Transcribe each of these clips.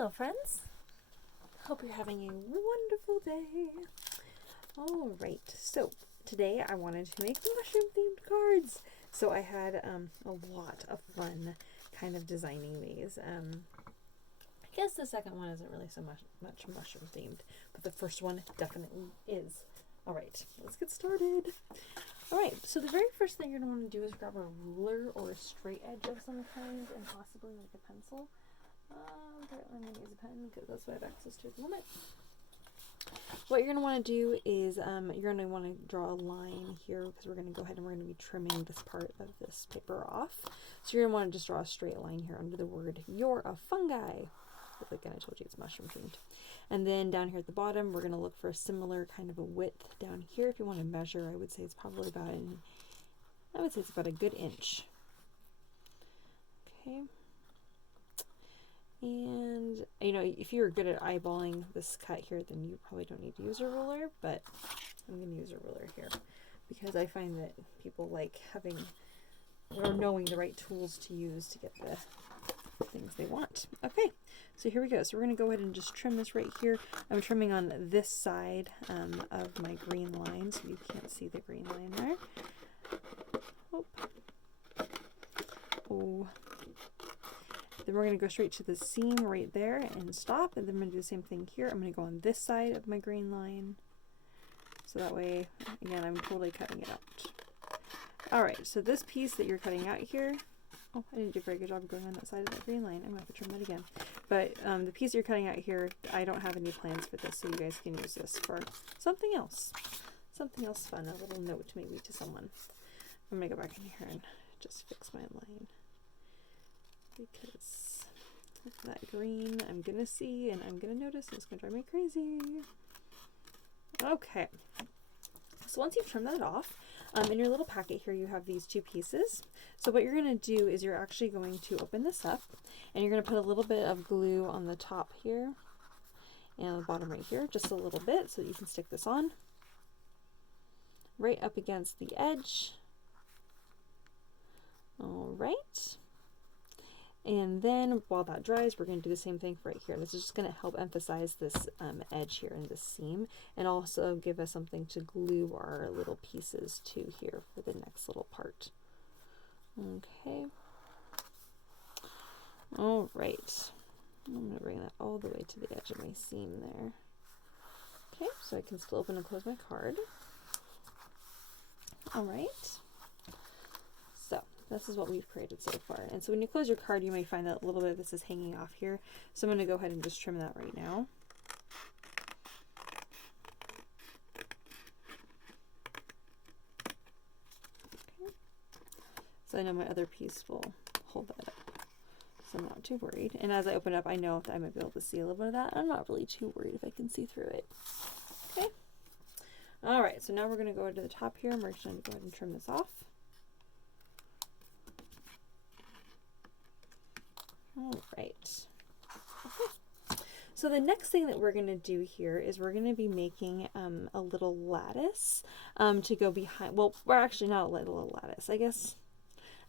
Hello friends, hope you're having a wonderful day. Alright, so today I wanted to make mushroom themed cards. So I had a lot of fun kind of designing these. I guess the second one isn't really so much mushroom themed, but the first one definitely is. Alright, let's get started. Alright, so the very first thing you're going to want to do is grab a ruler or a straight edge of some kind and possibly like a pencil. Apparently I'm going to use a pen because that's what I have access to at the moment. What you're going to want to do is you're going to want to draw a line here because we're going to go ahead and we're going to be trimming this part of this paper off. So you're going to want to just draw a straight line here under the word "you're a fungi." Because again, I told you it's mushroom themed. And then down here at the bottom, we're going to look for a similar kind of a width down here. If you want to measure, I would say it's probably about a good inch. Okay. And, you know, if you're good at eyeballing this cut here, then you probably don't need to use a ruler, but I'm going to use a ruler here because I find that people like having or knowing the right tools to use to get the things they want. Okay, so here we go. So we're going to go ahead and just trim this right here. I'm trimming on this side of my green line, so you can't see the green line there. Oh. Then we're going to go straight to the seam right there and stop, and then I'm going to do the same thing here. I'm going to go on this side of my green line, so that way, again, I'm totally cutting it out. Alright, so this piece that you're cutting out here, oh, I didn't do a very good job going on that side of that green line. I'm going to have to trim that again. But the piece you're cutting out here, I don't have any plans for this, so you guys can use this for something else. Something else fun, a little note maybe to someone. I'm going to go back in here and just fix my line, because that green I'm gonna see and I'm gonna notice and it's gonna drive me crazy. Okay, so once you've trimmed that off, in your little packet here you have these two pieces. So what you're gonna do is you're actually going to open this up and you're gonna put a little bit of glue on the top here and on the bottom right here, just a little bit so that you can stick this on right up against the edge. All right. And then while that dries, we're going to do the same thing right here. This is just going to help emphasize this edge here in this seam and also give us something to glue our little pieces to here for the next little part. Okay. All right. I'm going to bring that all the way to the edge of my seam there. Okay, so I can still open and close my card. All right. This is what we've created so far. And so when you close your card, you may find that a little bit of this is hanging off here. So I'm going to go ahead and just trim that right now. Okay. So I know my other piece will hold that up, so I'm not too worried. And as I open it up, I know if I might be able to see a little bit of that. I'm not really too worried if I can see through it. Okay. All right, so now we're going to go to the top here, and we're just going to go ahead and trim this off. All right. Okay. So the next thing that we're going to do here is we're going to be making a little lattice to go behind. Well, we're actually not a little lattice. I guess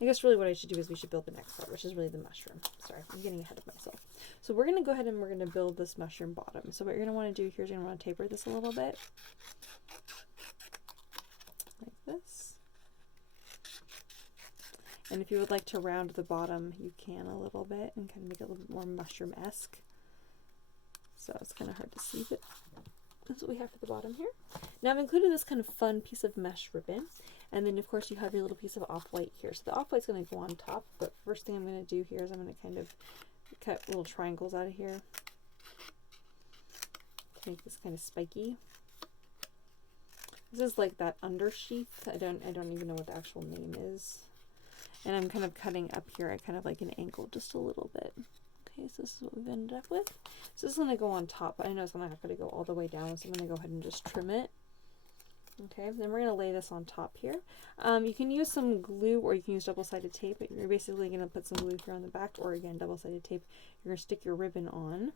really what I should do is we should build the next part, which is really the mushroom. Sorry, I'm getting ahead of myself. So we're going to go ahead and we're going to build this mushroom bottom. So what you're going to want to do here is you're going to want to taper this a little bit, like this. And if you would like to round the bottom, you can a little bit and kind of make it a little bit more mushroom-esque. So it's kind of hard to see, but that's what we have for the bottom here. Now I've included this kind of fun piece of mesh ribbon. And then of course you have your little piece of off-white here. So the off-white's going to go on top, but first thing I'm going to do here is I'm going to kind of cut little triangles out of here to make this kind of spiky. This is like that undersheath. I don't even know what the actual name is. And I'm kind of cutting up here at kind of like an angle just a little bit. Okay, so this is what we've ended up with. So this is going to go on top, but I know it's not going to go all the way down, so I'm going to go ahead and just trim it. Okay, then we're going to lay this on top here. You can use some glue or you can use double-sided tape. But you're basically going to put some glue here on the back, or again, double-sided tape. You're going to stick your ribbon on,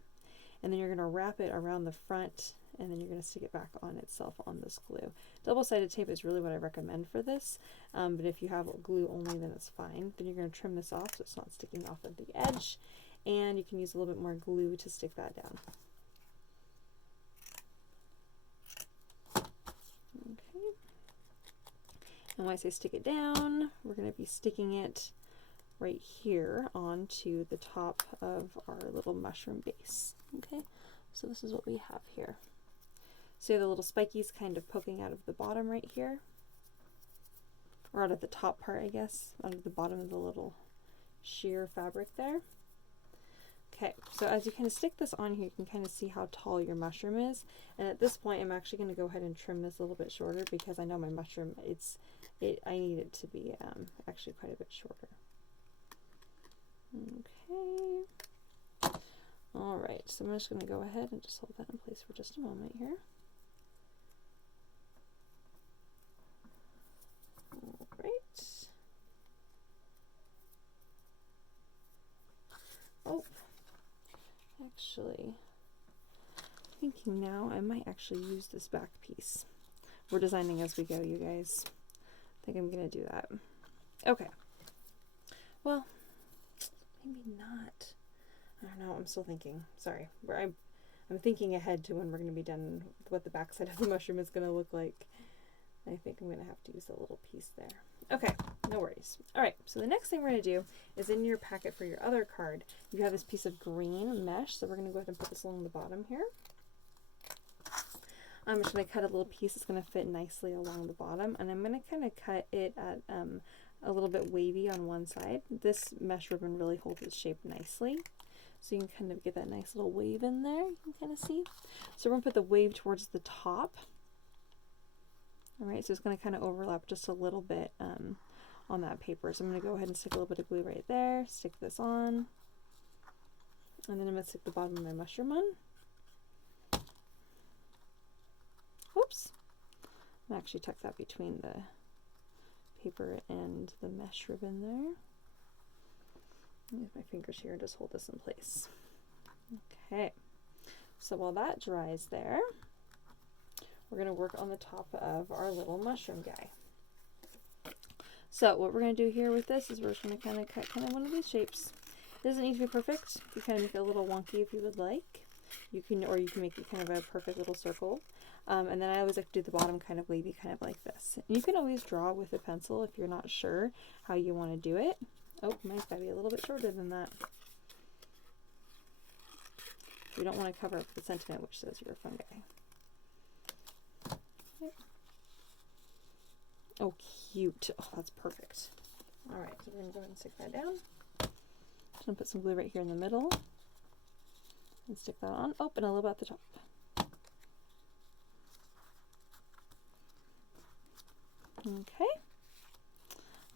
and then you're going to wrap it around the front, and then you're going to stick it back on itself on this glue. Double-sided tape is really what I recommend for this, but if you have glue only, then it's fine. Then you're going to trim this off so it's not sticking off of the edge, and you can use a little bit more glue to stick that down. Okay. And when I say stick it down, we're going to be sticking it right here onto the top of our little mushroom base. Okay, so this is what we have here. So you have the little spikies kind of poking out of the bottom right here, or out of the top part, I guess, out of the bottom of the little sheer fabric there. Okay, so as you kind of stick this on here, you can kind of see how tall your mushroom is. And at this point, I'm actually going to go ahead and trim this a little bit shorter because I know my mushroom, I need it to be actually quite a bit shorter. Okay. All right, so I'm just going to go ahead and just hold that in place for just a moment here. All right. Oh, actually, thinking now I might actually use this back piece. We're designing as we go, you guys. I think I'm going to do that. Okay. Well, maybe not. I don't know. I'm still thinking. Sorry. I'm thinking ahead to when we're going to be done with what the backside of the mushroom is going to look like. I think I'm going to have to use a little piece there. Okay, no worries. All right, so the next thing we're going to do is in your packet for your other card, you have this piece of green mesh. So we're going to go ahead and put this along the bottom here. I'm just going to cut a little piece that's going to fit nicely along the bottom, and I'm going to kind of cut it at a little bit wavy on one side. This mesh ribbon really holds its shape nicely. So you can kind of get that nice little wave in there, you can kind of see. So we're going to put the wave towards the top. All right, so it's going to kind of overlap just a little bit on that paper. So I'm going to go ahead and stick a little bit of glue right there, stick this on, and then I'm going to stick the bottom of my mushroom on. Oops. I'm actually tuck that between the paper and the mesh ribbon there. Use my fingers here and just hold this in place. Okay, so while that dries there, we're going to work on the top of our little mushroom guy. So what we're going to do here with this is we're just going to kind of cut one of these shapes. It doesn't need to be perfect. You kind of make it a little wonky if you would like. You can make it kind of a perfect little circle. And then I always like to do the bottom kind of wavy, kind of like this. And you can always draw with a pencil if you're not sure how you want to do it. Oh, mine's got to be a little bit shorter than that. You don't want to cover up the sentiment which says you're a fun guy. Okay. Oh, cute. Oh, that's perfect. All right, so we're going to go ahead and stick that down. Just going to put some glue right here in the middle and stick that on. Oh, and a little bit at the top. Okay.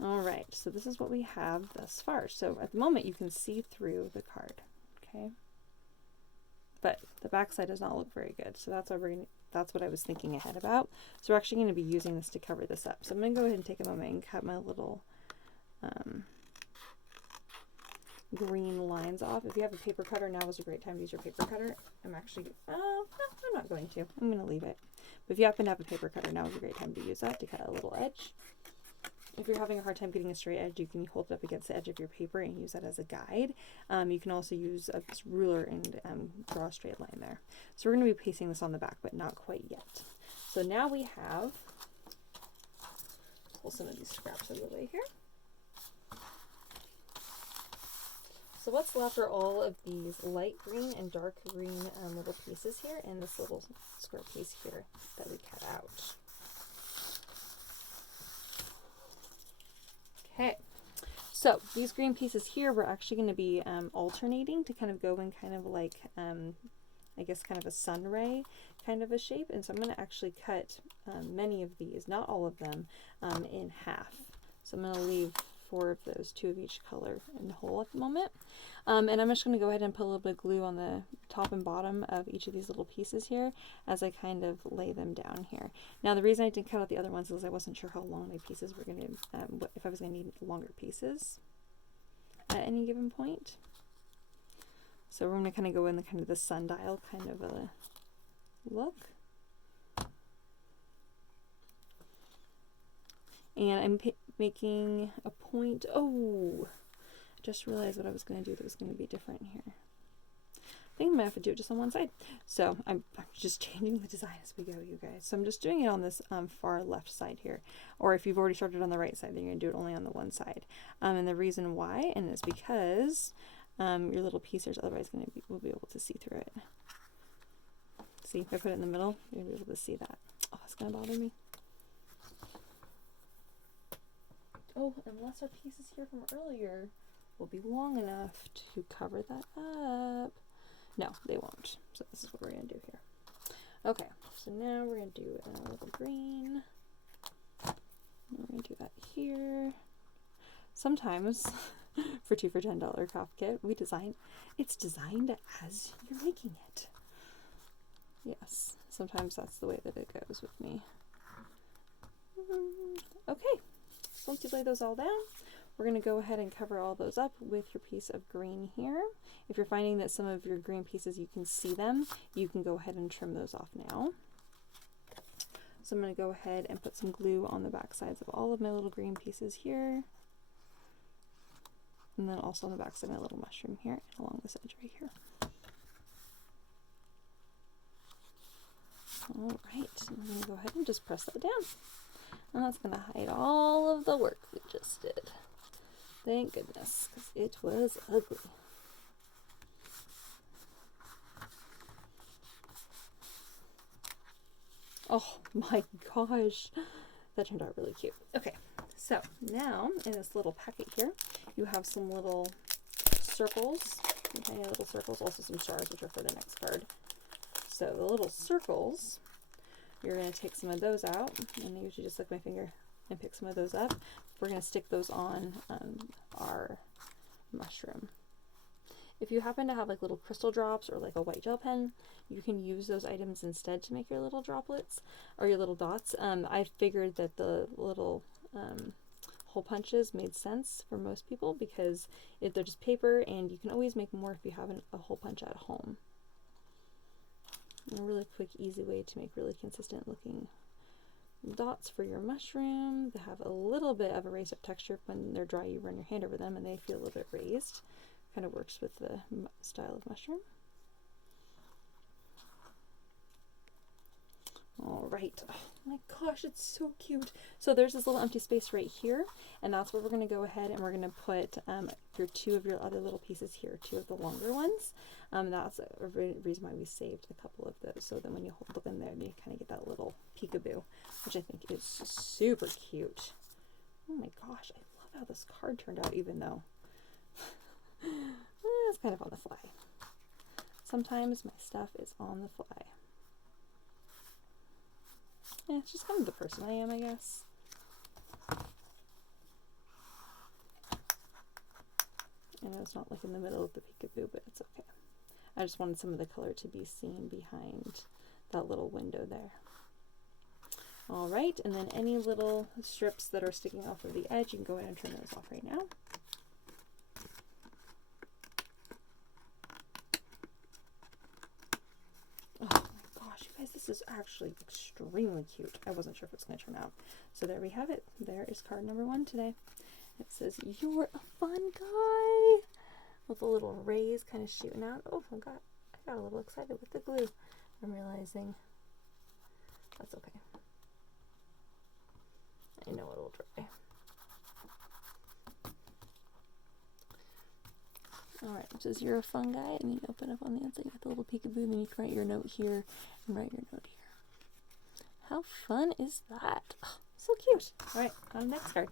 All right, so this is what we have thus far. So at the moment you can see through the card, okay? But the back side does not look very good. So that's why that's what I was thinking ahead about. So we're actually going to be using this to cover this up. So I'm going to go ahead and take a moment and cut my little green lines off. If you have a paper cutter, now is a great time to use your paper cutter. I'm not going to. I'm going to leave it. But if you happen to have a paper cutter, now is a great time to use that to cut a little edge. If you're having a hard time getting a straight edge, you can hold it up against the edge of your paper and use that as a guide. You can also use a ruler and draw a straight line there. So we're going to be pasting this on the back, but not quite yet. So now we have, pull some of these scraps out of the way here. So what's left are all of these light green and dark green little pieces here, and this little square piece here that we cut out. Okay, so these green pieces here we're actually going to be alternating to kind of go in kind of like, I guess kind of a sun ray kind of a shape. And so I'm going to actually cut many of these, not all of them, in half. So I'm going to leave 4 of those, 2 of each color in the hole at the moment. And I'm just going to go ahead and put a little bit of glue on the top and bottom of each of these little pieces here as I kind of lay them down here. Now the reason I didn't cut out the other ones is I wasn't sure how long my pieces were going to, if I was going to need longer pieces at any given point. So we're going to kind of go in the kind of the sundial kind of a look. And I'm making a point, oh, just realized what I was going to do that was going to be different here. I think I'm going to have to do it just on one side. So I'm just changing the design as we go, you guys. So I'm just doing it on this far left side here. Or if you've already started on the right side, then you're going to do it only on the one side. And the reason why, and it's because your little piecers otherwise we'll be able to see through it. See, if I put it in the middle, you'll be able to see that. Oh, that's going to bother me. Oh, unless our pieces here from earlier will be long enough to cover that up. No, they won't. So this is what we're going to do here. Okay, so now we're going to do a little green. We're going to do that here. Sometimes, for 2 for $10 craft kit, it's designed as you're making it. Yes, sometimes that's the way that it goes with me. Okay, so once you lay those all down, we're going to go ahead and cover all those up with your piece of green here. If you're finding that some of your green pieces, you can see them, you can go ahead and trim those off now. So I'm going to go ahead and put some glue on the back sides of all of my little green pieces here. And then also on the back side of my little mushroom here, and along this edge right here. All right, I'm going to go ahead and just press that down. And that's going to hide all of the work we just did. Thank goodness, because it was ugly. Oh my gosh, that turned out really cute. Okay, so now in this little packet here, you have some little circles, tiny little circles, also some stars, which are for the next card. So the little circles, you're going to take some of those out, and I usually just lick my finger and pick some of those up. We're going to stick those on our mushroom. If you happen to have like little crystal drops or like a white gel pen, you can use those items instead to make your little droplets or your little dots. I figured that the little hole punches made sense for most people because they're just paper, and you can always make more if you have a hole punch at home. And a really quick, easy way to make really consistent looking dots for your mushroom. They have a little bit of a raised up texture. When they're dry, you run your hand over them and they feel a little bit raised. Kind of works with the style of mushroom. All right. Oh my gosh, it's so cute. So there's this little empty space right here, and that's where we're going to go ahead and we're going to put two of your other little pieces here, 2 of the longer ones. That's a reason why we saved a couple of those, so then when you hold them in there, you kind of get that little peekaboo, which I think is super cute. Oh my gosh, I love how this card turned out, even though it's kind of on the fly. Sometimes my stuff is on the fly. Yeah, it's just kind of the person I am, I guess. I know it's not like in the middle of the peekaboo, but it's okay. I just wanted some of the color to be seen behind that little window there. All right, and then any little strips that are sticking off of the edge, you can go ahead and turn those off right now. This is actually extremely cute. I wasn't sure if it's going to turn out. So there we have it. There is card number 1 today. It says, "You're a fun guy," with a little rays kind of shooting out. Oh, I got a little excited with the glue. I'm realizing that's okay. I know it'll dry. Alright, it says, "You're a fun guy," and then you open up on the inside, you got the little peekaboo, and then you can write your note here and write your note here. How fun is that? Oh, so cute. Alright, on the next card.